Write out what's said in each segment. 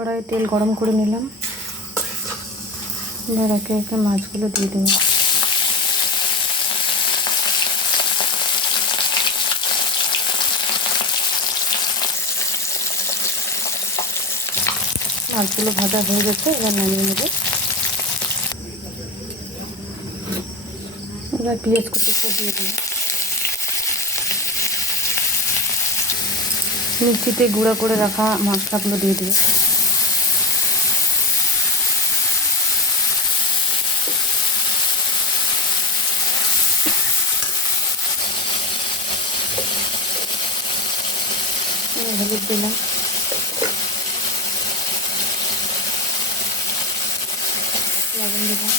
কড়াই তেল গরম করে নিলাম। এবার একে একে মাছগুলো দিয়ে দেবো। মাছগুলো ভাজা হয়ে গেছে, এবার নামিয়ে নেব। এবার পেঁয়াজ কুচি দিয়ে দেবো। মিক্সিতে গুঁড়ো করে রাখা মশলাগুলো দিয়ে দেবো। হলুদ দিলাম, লবণ দিলাম,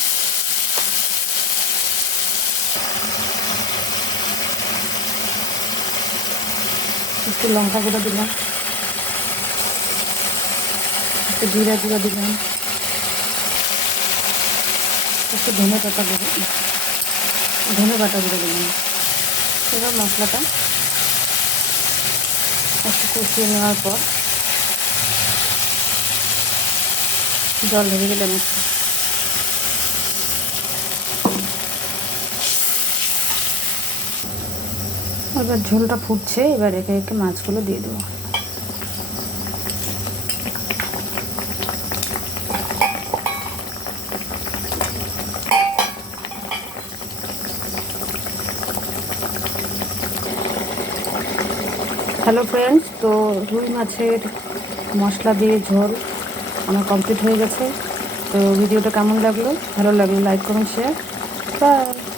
একটু লঙ্কা গুঁড়ো দিলাম, একটু জিরা গুঁড়ো দিলাম, একটু ধনে বাটা গুঁড়ো দিলাম। এবার মশলাটা একটু কষিয়ে নেওয়ার পর জল ধরে দিলাম একটু। এবার ঝোলটা ফুটছে, এবার একে একে মাছগুলো দিয়ে দেবো। হ্যালো ফ্রেন্ডস, তো রুই মাছের মশলা দিয়ে ঝোল আমার কমপ্লিট হয়ে গেছে। তো ভিডিওটা কেমন লাগলো? ভালো লাগলো লাইক করুন, শেয়ার। বাই।